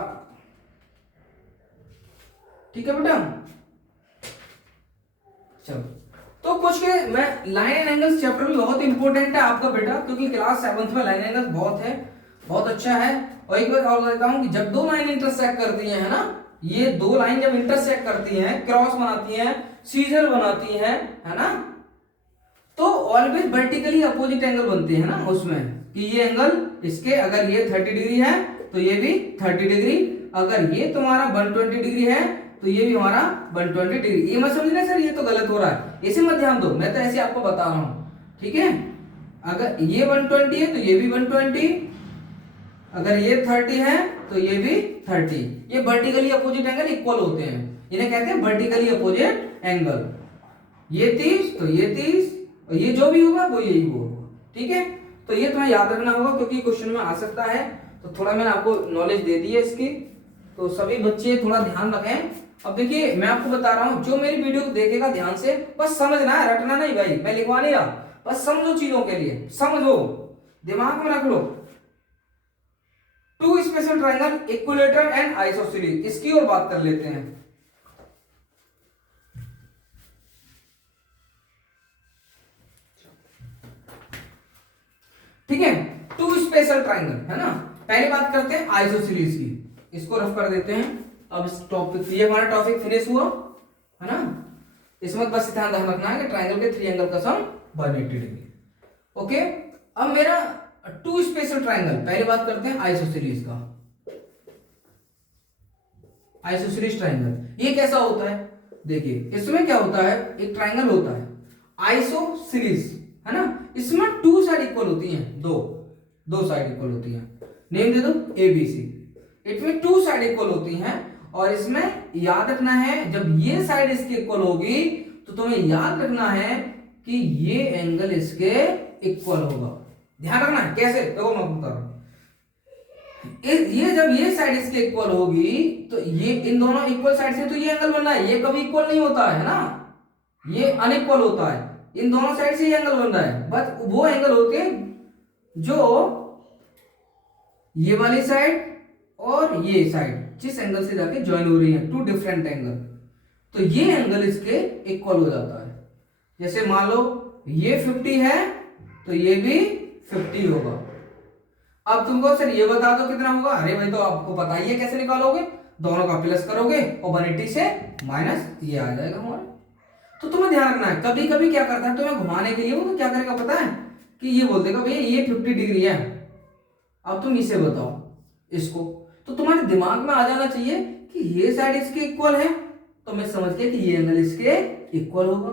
ठीक है बेटा, चलो। तो कुछ के मैं लाइन एंड एंगल्स चैप्टर भी बहुत इंपॉर्टेंट है आपका बेटा, क्योंकि क्लास 7th में लाइन एंगल्स बहुत है, बहुत अच्छा है। और एक बात और बताता हूं कि जब 2 लाइन इंटरसेक्ट करती हैं, है ना, ये 2 लाइन जब इंटरसेक्ट करती हैं, क्रॉस बनाती हैं, सीजर बनाती हैं, है ना, तो ऑलवेज वर्टिकली अपोजिट एंगल बनते हैं ना उसमें, कि ये एंगल इसके, अगर ये 30 डिग्री है तो ये भी 30 डिग्री, अगर ये तुम्हारा 120 डिग्री है तो ये भी हमारा 120 डिग्री। ये मत समझना सर ये तो गलत हो रहा है, इसे मत ध्यान दो, मैं तो ऐसे आपको बता रहा हूं, ठीक है। अगर ये 120 है तो ये भी 120, अगर ये 30 है तो ये भी 30। ये वर्टिकली अपोजिट एंगल इक्वल होते हैं, इन्हें कहते हैं वर्टिकली अपोजिट एंगल। ये 30 तो ये 30, और ये जो भी होगा वो यही होगा, ठीक है। तो ये तुम्हें याद रखना होगा क्योंकि क्वेश्चन में आ सकता है। तो थोड़ा मैंने आपको नॉलेज दे दी है इसकी, तो सभी बच्चे थोड़ा ध्यान रखें। अब देखिए मैं आपको बता रहा हूं, जो मेरी वीडियो को देखेगा ध्यान से, बस समझना है, रटना नहीं भाई, मैं लिखवा नहीं रहा, बस समझो चीजों के लिए, समझो, दिमाग में रख लो। 2 special triangle, equilateral and isosceles, इसकी और बात कर लेते हैं। ठीक है, 2 स्पेशल ट्रायंगल, है ना। पहले बात करते हैं आइसोसेलेस की, इसको रफ कर देते हैं। अब इस टॉपिक, ये हमारा टॉपिक फिनिश हुआ, है ना। इसमें बस ध्यान रखना है कि ट्रायंगल के 3 एंगल का सम 180 डिग्री। ओके, अब मेरा 2 स्पेशल ट्रायंगल, पहले बात करते हैं आइसोसेलेस का। आइसोसेलेस ट्रायंगल ये कैसा होता है? देखिए इसमें क्या होता है, एक ट्रायंगल होता है आइसोसेलेस, है ना, इसमें 2 साइड इक्वल होती हैं, दो साइड इक्वल होती हैं। नेम दे दो ABC, इसमें 2 साइड इक्वल होती हैं। और इसमें याद रखना है, जब ये साइड इसके इक्वल होगी तो तुम्हें याद रखना है कि ये एंगल इसके इक्वल होगा। ध्यान रखना है कैसे, देखो मैं बता रहा हूं। ये जब ये साइड इसके इक्वल होगी तो ये इन दोनों इक्वल साइड से तो ये एंगल बन रहा है, ये कभी इक्वल नहीं होता है ना, ये अनइक्वल होता है। इन दोनों साइड से ये एंगल बन रहा है, बट वो एंगल होते हैं जो ये वाली साइड और ये साइड जिस एंगल से जाके ज्वाइन हो रही है, 2 डिफरेंट एंगल, तो ये एंगल इसके इक्वल हो जाता है। जैसे मान लो ये 50 है तो ये भी 50 होगा। अब तुमको सर ये बता दो कितना होगा, अरे भाई तो आपको पता ही है कैसे निकालोगे, दोनों का प्लस करोगे और 180 से माइनस ये आ जाएगा हमारा। तो तुम्हें ध्यान रखना है, कभी कभी क्या करता है तुम्हें घुमाने के लिए, वो तो क्या करेगा पता है, कि ये बोल देगा भैया ये 50 डिग्री है, अब तुम इसे बताओ इसको, तो तुम्हारे दिमाग में आ जाना चाहिए कि ये साइड इसके इक्वल है, तो मैं समझ गया कि ये एंगल इसके इक्वल होगा।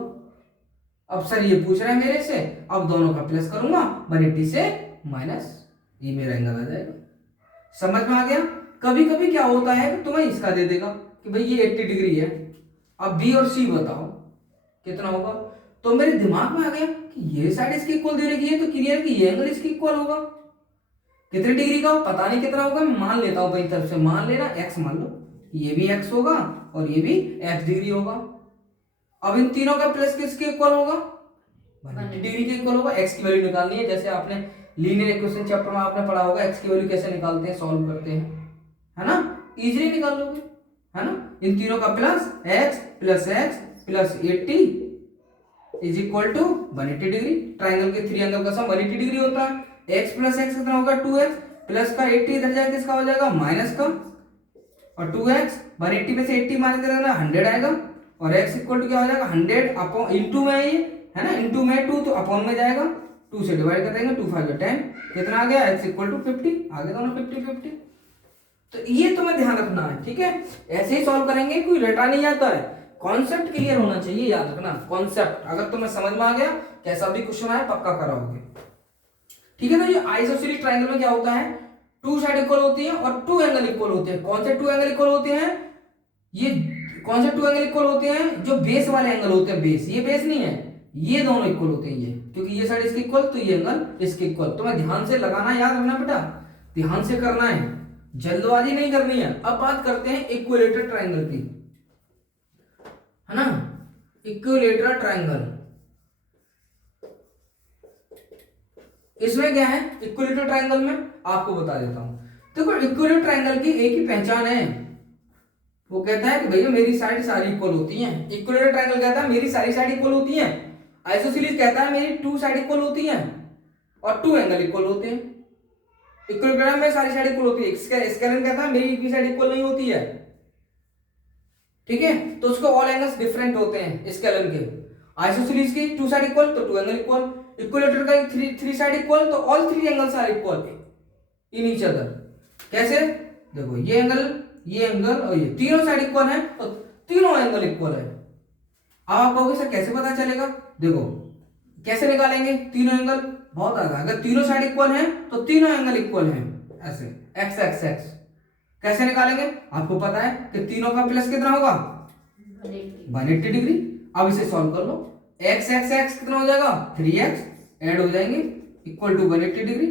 अब सर ये पूछ रहा है मेरे से, अब दोनों का प्लस करूंगा 180 से माइनस, ये मेरा एंगल आ जाएगा। समझ में आ गया। कभी कभी क्या होता है कि तुम्हें इसका दे देगा कि भाई ये 80 डिग्री है, अब बी और सी बताओ कितना होगा, तो मेरे दिमाग में आ गया कि ये साइड इसकी इक्वल दे रखी है, तो क्लियर कि ये एंगल इसकी इक्वल होगा। कितने डिग्री का पता नहीं कितना होगा, मैं मान लेता हूं भाई, तरफ से मान लेना x मान लो, ये भी x होगा और ये भी x डिग्री होगा। अब इन तीनों का प्लस किसके इक्वल होगा, 180 डिग्री के इक्वल होगा। x की वैल्यू निकालनी है, जैसे आपने लीनियर इक्वेशन चैप्टर में आपने पढ़ा होगा, x की वैल्यू कैसे निकालते हैं, सॉल्व करते हैं, है ना, इजीली निकाल लोगे, है ना। इन तीनों का plus x plus 80 is equal to 180 degree. Triangle के 3 एंगल का सम 180 डिग्री होता है। x प्लस x कितना होगा 2x, प्लस का 80 इधर जाके किसका हो जाएगा माइनस का, और 2x 180 में से 80 माइनस करेंगे 100 आएगा, और x इक्वल टू क्या हो जाएगा 100 अपॉन इंटू में ये है ना, इंटू में 2 तो अपॉन में जाएगा, 2 से डिवाइड कर देंगे, 2 5 10 कितना आ गया x इक्वल टू 50, आगे दोनों 50। तो ये तुम्हें ध्यान रखना है, ठीक है। ऐसे ही सॉल्व करेंगे, कोई रटा नहीं आता है, कॉन्सेप्ट क्लियर होना चाहिए, याद रखना कॉन्सेप्ट। अगर तुम्हें समझ में आ गया, कैसा भी क्वेश्चन आए पक्का कराओगे, ठीक है। तो ये आइसोसेलेस ट्रायंगल में क्या होता है, 2 साइड इक्वल होती है और 2 एंगल इक्वल होते हैं। कौन से 2 एंगल इक्वल होते हैं, ये कौन से 2 एंगल इक्वल होते हैं, जो बेस वाले एंगल होते हैं, बेस, ये बेस नहीं है, ये दोनों इक्वल होते हैं, ये क्योंकि ये साइड इसके इक्वल तो ये एंगल इसके इक्वल। तुम्हें ध्यान से लगाना, याद रखना बेटा, ध्यान से करना है, जल्दबाजी नहीं करनी है। अब बात करते हैं इक्विलेटरल ट्रायंगल की, है ना। इक्विलेटरल ट्रायंगल, इसमें क्या है, इक्विलेटरल ट्रायंगल में आपको बता देता हूं। देखो इक्विलेटरल ट्रायंगल की एक ही पहचान है, वो कहता है कि भैया मेरी साइड सारी इक्वल होती हैं। इक्विलेटरल ट्रायंगल कहता है मेरी सारी साइड इक्वल होती हैं। आइसोसेलेस कहता है मेरी 2 साइड इक्वल होती हैं और 2 एंगल इक्वल होते हैं। इक्विलिब्रियम में सारी साइड इक्वल होती है। स्केलेन कहता है मेरी एक भी साइड इक्वल नहीं होती है, ठीक है, तो उसको ऑल एंगल्स डिफरेंट होते हैं स्केलेन के। आइसोसेलेस की 2 साइड इक्वल तो 2 एंगल इक्वल, इक्विलेटरल का 3 साइड इक्वल तो all 3 angles are equal in each other. कैसे, देखो ये एंगल और ये तीनों साइड इक्वल है तो तीनों एंगल इक्वल है। अब आप कहोगे सर कैसे पता चलेगा, देखो कैसे निकालेंगे तीनों एंगल, बहुत आसान, अगर तीनों साइड इक्वल हैं तो तीनों एंगल इक्वल हैं, ऐसे x x x। कैसे निकालेंगे, आपको पता है कि तीनों का प्लस कितना होगा 180 डिग्री। अब इसे सॉल्व कर लो, x x x कितना हो जाएगा 3x, ऐड हो जाएंगे equal to 180 degree.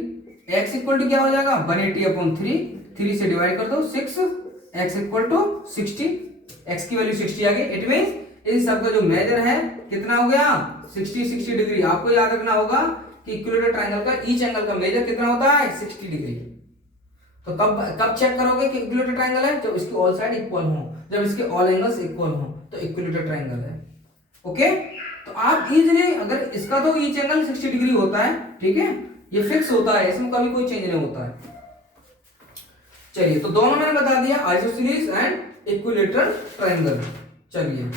x equal to क्या हो जाएगा 180 अपॉन 3 से डिवाइड कर दो 6, x इक्वल टू 60, x की वैल्यू 60 आ गई। इट मींस इन सब का जो मेजर है कितना हो गया 60 डिग्री। आपको याद रखना होगा कि इक्विलेटरल ट्रायंगल का ईच एंगल का मेजर कितना होता है 60 डिग्री। तो कब चेक करोगे कि इक्विलेटरल ट्रायंगल है, जब इसकी ऑल साइड इक्वल हो, जब इसके ऑल एंगल्स इक्वल हो तो इक्विलेटरल ट्रायंगल है। ओके, तो आप इजीली, अगर इसका तो ईच एंगल 60 डिग्री होता है, ठीक है, ये फिक्स होता है, इसमें कभी कोई चेंज नहीं होता है। चलिए, तो दोनों मैंने बता दिया, आइसोसेलेस एंड इक्विलेटरल ट्रायंगल। चलिए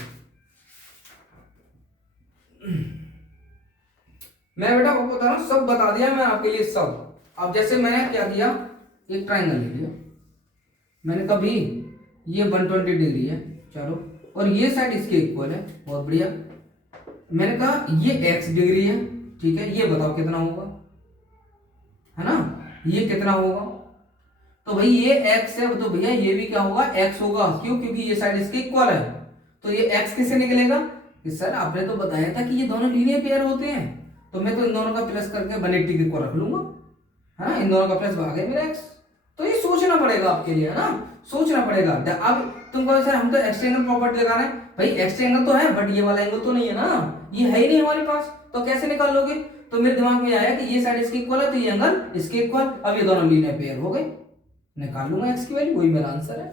मैं बेटा आपको बता रहा हूं, सब बता दिया मैं आपके लिए सब। अब जैसे मैंने क्या किया, एक ट्रायंगल ले लिया मैंने, कभी ये 120 डिग्री है चलो, और ये साइड इसके इक्वल है, बहुत बढ़िया। मैंने कहा ये x डिग्री है, ठीक है, ये बताओ कितना होगा, है ना, ये कितना होगा। तो भाई ये x है तो भैया ये भी क्या होगा x होगा, क्यों, क्योंकि ये साइड इसके इक्वल है। तो ये x किससे निकलेगा कि सर आपने तो बताया था कि ये दोनों लीनियर पेयर होते हैं, तो मैं तो इन दोनों का प्लस करके 180 डिग्री को रख लूंगा, है ना, इन दोनों का प्लस भाग है मेरा x। तो ये सोचना पड़ेगा आपके लिए, है ना, सोचना पड़ेगा। अब तुम कहो सर हम तो एक्स ट्रायंगल प्रॉपर्टी लगा रहे हैं, भाई एक्स ट्रायंगल तो है बट ये वाला एंगल तो नहीं है ना, ये है ही नहीं हमारे पास, तो कैसे निकाल लोगे। तो मेरे दिमाग में आया कि ये साइड इसके इक्वल है तो ये एंगल इसके इक्वल, अब ये दोनों लीनियर पेयर हो गए, निकाल लूंगा एक्स की वैल्यू, वही मेरा आंसर है।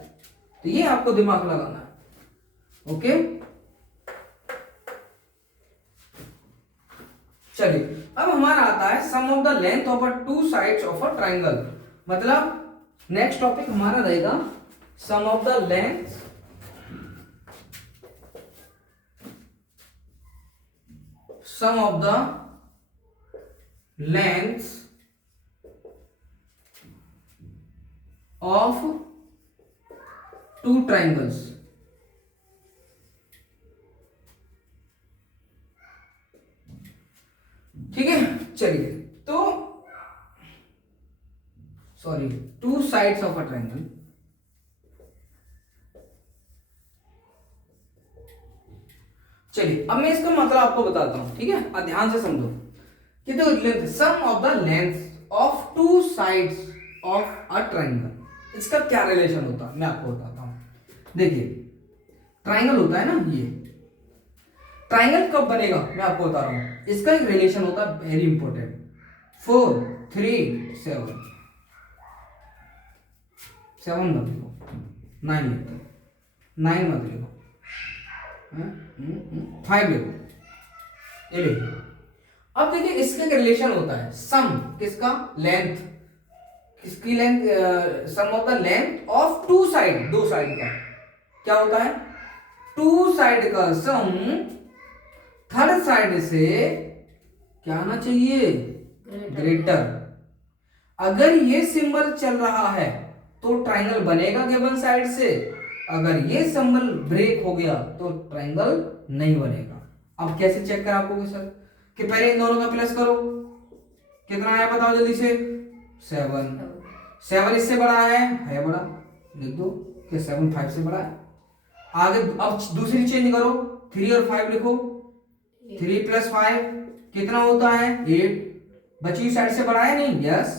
तो ये आपको दिमाग लगाना है। ओके, चलिए अब हमारा आता है sum of the length of two sides of a triangle. मतलब नेक्स्ट टॉपिक हमारा रहेगा sum of the length of two triangles. ठीक है, चलिए, तो sorry, two sides of a triangle. चलिए अब मैं इसका मतलब आपको बताता हूं, ठीक है, अब ध्यान से समझो कि तो length, sum of the length of two sides of a triangle, इसका क्या रिलेशन होता है मैं आपको बताता हूं। देखिए ट्रायंगल होता है ना, ये ट्रायंगल कब बनेगा मैं आपको बता रहा हूं, इसका एक रिलेशन होता है वेरी इंपॉर्टेंट, 4 3 7। 7 मत लिखो, 9 लिखो, 9 मत लिखो, 5 लिखो, ये लिखो। अब देखिए इसका क्या रिलेशन होता है, सम किसका, लेंथ, किसकी length, sum of the length of two side, दो साइड का क्या होता है, टू साइड का सम थर्ड साइड से क्या आना चाहिए, ग्रेटर। अगर ये सिंबल चल रहा है तो ट्राइंगल बनेगा गिवन साइड से, अगर ये सिंबल ब्रेक हो गया तो ट्राइंगल नहीं बनेगा। अब कैसे चेक करा पाओगे सर, कि पहले इन दोनों का प्लस करो, कितना आया बताओ जल्दी से, 7। 7 इससे बड़ा है बड़ा, लिख दो कि 7 5 से बड़ा है। आगे अब दूसरी चेंज करो, 3 और 5 लिखो, 3 + 5 कितना होता है, 8। बची हुई साइड से बड़ा है नहीं, यस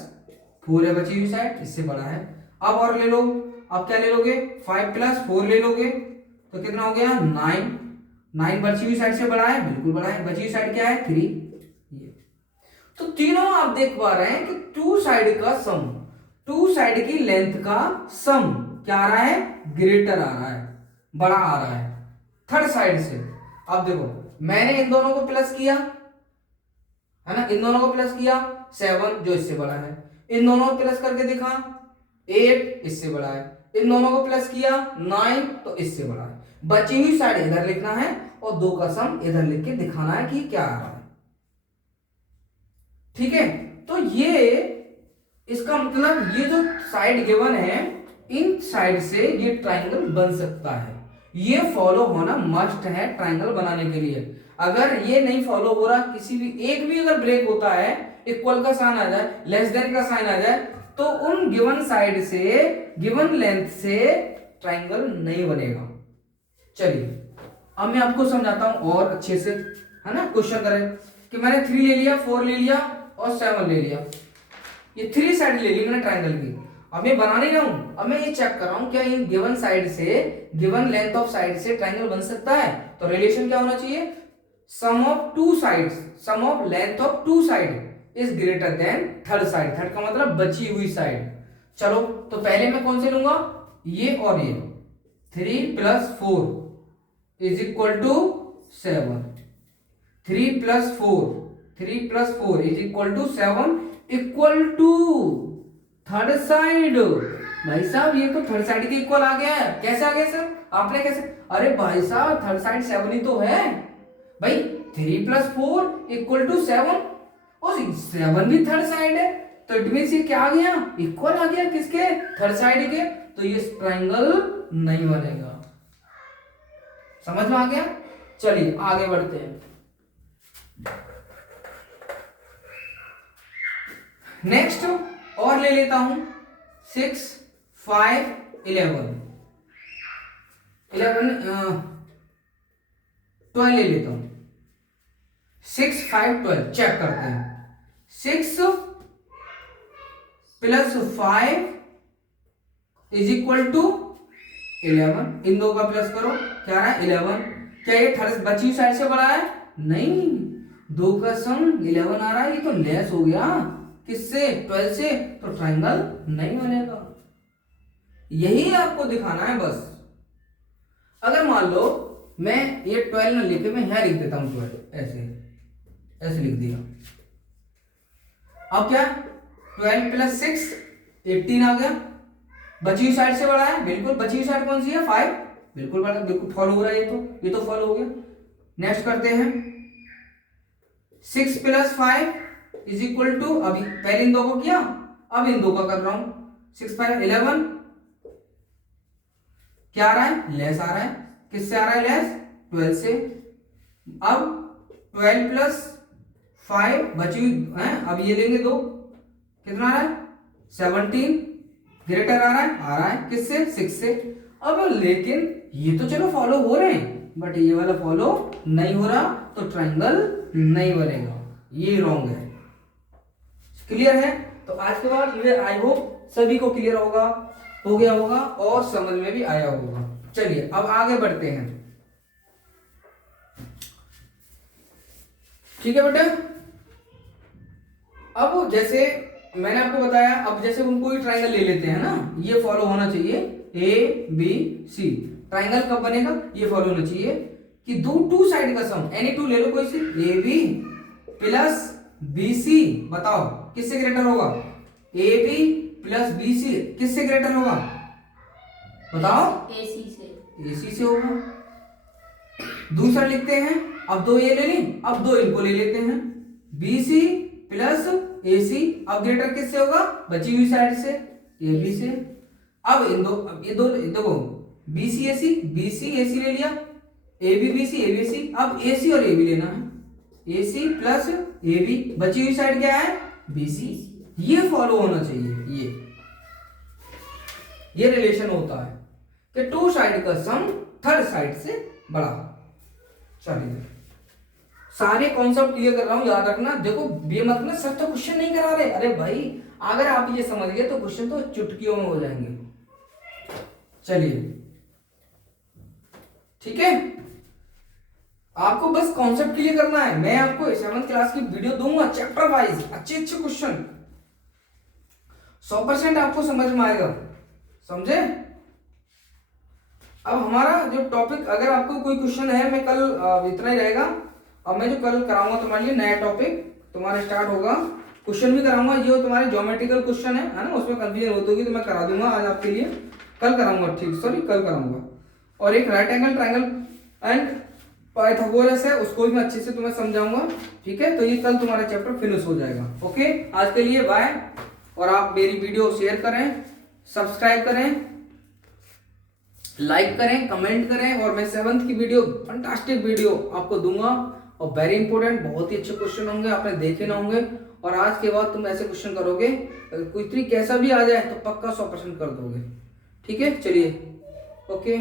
4 है बची हुई साइड, इससे बड़ा है। अब और ले लो, अब क्या ले लोगे, 5 + 4 ले लोगे तो कितना हो गया, 9। 9 बची हुई साइड से बड़ा है, बिल्कुल बड़ा है, बची हुई साइड क्या है, 3। ये तो तीनों आप देख पा रहे हैं कि टू साइड का सम, टू साइड की लेंथ का सम क्या आ रहा है, ग्रेटर आ रहा है, बड़ा आ रहा है थर्ड साइड से। अब देखो मैंने इन दोनों को प्लस किया है ना, इन दोनों को प्लस किया, 7 जो इससे बड़ा है, इन दोनों को प्लस करके दिखा, 8 इससे बड़ा है, इन दोनों को प्लस किया, 9 तो इससे बड़ा है। बची हुई साइड इधर लिखना है और 2 का सम इधर लिख के दिखाना है कि क्या आ रहा है, ठीक है। तो ये इसका मतलब ये जो साइड गिवन है, इन साइड से ये ट्राइंगल बन सकता है, ये फॉलो होना मस्ट है ट्राइंगल बनाने के लिए। अगर ये नहीं फॉलो हो रहा, किसी भी एक भी अगर ब्रेक होता है, इक्वल का साइन आ जाए, लेस देन का साइन आ जाए, तो उन गिवन साइड से, गिवन लेंथ से ट्राइंगल नहीं बनेगा। चलिए अब मैं आपको समझाता हूं और अच्छे से, है ना। क्वेश्चन करें कि मैंने 3 ले लिया, 4 ले लिया और 7 ले लिया, ये 3 साइड ले ली मैंने ट्राइंगल की। अब मैं बना नहीं रहा हूं, अब मैं ये चेक कर रहा हूं क्या इन गिवन साइड से, गिवन लेंथ ऑफ साइड से ट्राइंगल बन सकता है। तो रिलेशन क्या होना चाहिए, sum of two sides, sum of length of two side is greater than third side. Third का मतलब बची हुई साइड। चलो तो पहले मैं कौन से लूंगा, ये और ये, 3 + 4 is equal to 7। 3 + 4 is equal to 7 equal to third side. भाई साहब ये तो थर्ड साइड के इक्वल आ गया है। कैसे आ गया सर, आपने कैसे, अरे भाई साहब थर्ड साइड 7 ही तो है भाई, 3 + 4 इक्वल टू 7 और 7 भी थर्ड साइड है, तो इट मींस ये क्या आ गया, इक्वल आ गया किसके, थर्ड साइड के। तो ये ट्राइंगल नहीं बनेगा, समझ में आ गया। चलिए आगे बढ़ते हैं। नेक्स्ट और ले लेता हूं 6 5 11 12 ले लेता हूं। 6 5 12 चेक करते हैं। 6 + 5 इज इक्वल टू 11। इन दो का प्लस करो, क्या रहा है 11। क्या ये थर्ड बची साइड से बड़ा है, नहीं, 2 का सम 11 आ रहा है, ये तो लेस हो गया किससे, 12 से, तो ट्राइंगल नहीं बनेगा। यही आपको दिखाना है बस। अगर मान लो मैं ये 12 न लिखे, मैं यहां लिख देता हूं 12, ऐसे लिख दिया। अब क्या 12 + 6 18 आ गया। बची हुई साइड से बड़ा है, बिल्कुल बची हुई साइड कौन सी है, 5, बिल्कुल बड़ा, बिल्कुल फॉलो हो रहा है, ये तो फॉलो हो गया। नेक्स्ट करते हैं 6 + 5 इज इक्वल टू, अभी पहले इन दो को किया, अब इन दो का कर रहा हूं, 6 5 11 क्या आ रहा है, लेस आ रहा है, किससे आ रहा है लेस, 12 से। अब 12 + 5 बची हुई है, अब ये लेंगे 2, कितना आ रहा है 17, ग्रेटर आ रहा है किससे, 6 से। अब लेकिन ये तो चलो फॉलो हो रहे हैं, बट ये वाला फॉलो नहीं हो रहा, तो ट्राइंगल नहीं बनेगा, ये रॉन्ग है। क्लियर है। तो आज के बाद ये आई होप सभी को क्लियर होगा, हो गया होगा और समझ में भी आया होगा। चलिए अब आगे बढ़ते हैं, ठीक है बेटा। अब जैसे मैंने आपको बताया, अब जैसे हम कोई ट्राइंगल ले लेते हैं ना, ये फॉलो होना चाहिए ए बी सी। ट्राइंगल कब बनेगा, ये फॉलो होना चाहिए कि दो टू साइड का सम, एनी टू ले लो कोई सी, a b plus b c, बताओ किससे ग्रेटर होगा, a b plus b c किससे ग्रेटर होगा, बताओ, AC से। ए सी से होगा। दूसरा लिखते हैं, अब दो ये ले ली, अब दो इनको ले लेते हैं, बी सी प्लस ए सी, अब ग्रेटर किससे होगा, बची हुई साइड से, ए बी से। अब इन दो, अब ये दो देखो, बी सी ए सी, बी सी ए सी ले लिया, A B C, a B C, अब ए सी और ए बी लेना है, ए सी प्लस ए बी, बची हुई साइड क्या है, बी सी। ये फॉलो होना चाहिए, ये रिलेशन होता है कि टू साइड का सम थर्ड साइड से बड़ा। चलिए सारे कॉन्सेप्ट क्लियर कर रहा हूं, याद रखना। देखो ये मत ना सर तो क्वेश्चन नहीं करा रहे, अरे भाई अगर आप ये समझ गए तो क्वेश्चन तो चुटकियों में हो जाएंगे। चलिए ठीक है, आपको बस कॉन्सेप्ट क्लियर करना है। मैं आपको 7th क्लास की वीडियो दूंगा चैप्टर वाइज, अच्छे अच्छे क्वेश्चन, 100% आपको समझ में आएगा, समझे। अब हमारा जो टॉपिक, अगर आपको कोई क्वेश्चन है, मैं कल इतना ही रहेगा। अब मैं जो कल कराऊंगा तुम्हारे लिए नया टॉपिक तुम्हारा स्टार्ट होगा, क्वेश्चन भी कराऊंगा, जो तुम्हारे ज्योमेट्रिकल क्वेश्चन है ना, उसमें कंफ्यूजन होती होगी तो मैं करा दूंगा आज आपके लिए, कल कराऊंगा, ठीक, सॉरी कल कराऊंगा। और एक right angle triangle and Pythagoras है, उसको भी मैं अच्छे से तुम्हें समझाऊंगा, ठीक है। तो ये कल तुम्हारा चैप्टर फिनिश हो जाएगा। ओके, आज के लिए बाय। और आप मेरी वीडियो शेयर करें, सब्सक्राइब करें, लाइक करें, कमेंट करें, और मैं 7th की वीडियो, फंटास्टिक वीडियो आपको दूंगा, और वेरी इंपॉर्टेंट, बहुत ही अच्छे क्वेश्चन होंगे, आपने देखे ना होंगे। और आज के बाद तुम ऐसे क्वेश्चन करोगे, कोई कैसा भी आ जाए तो पक्का 100% कर दोगे, ठीक है। चलिए ओके।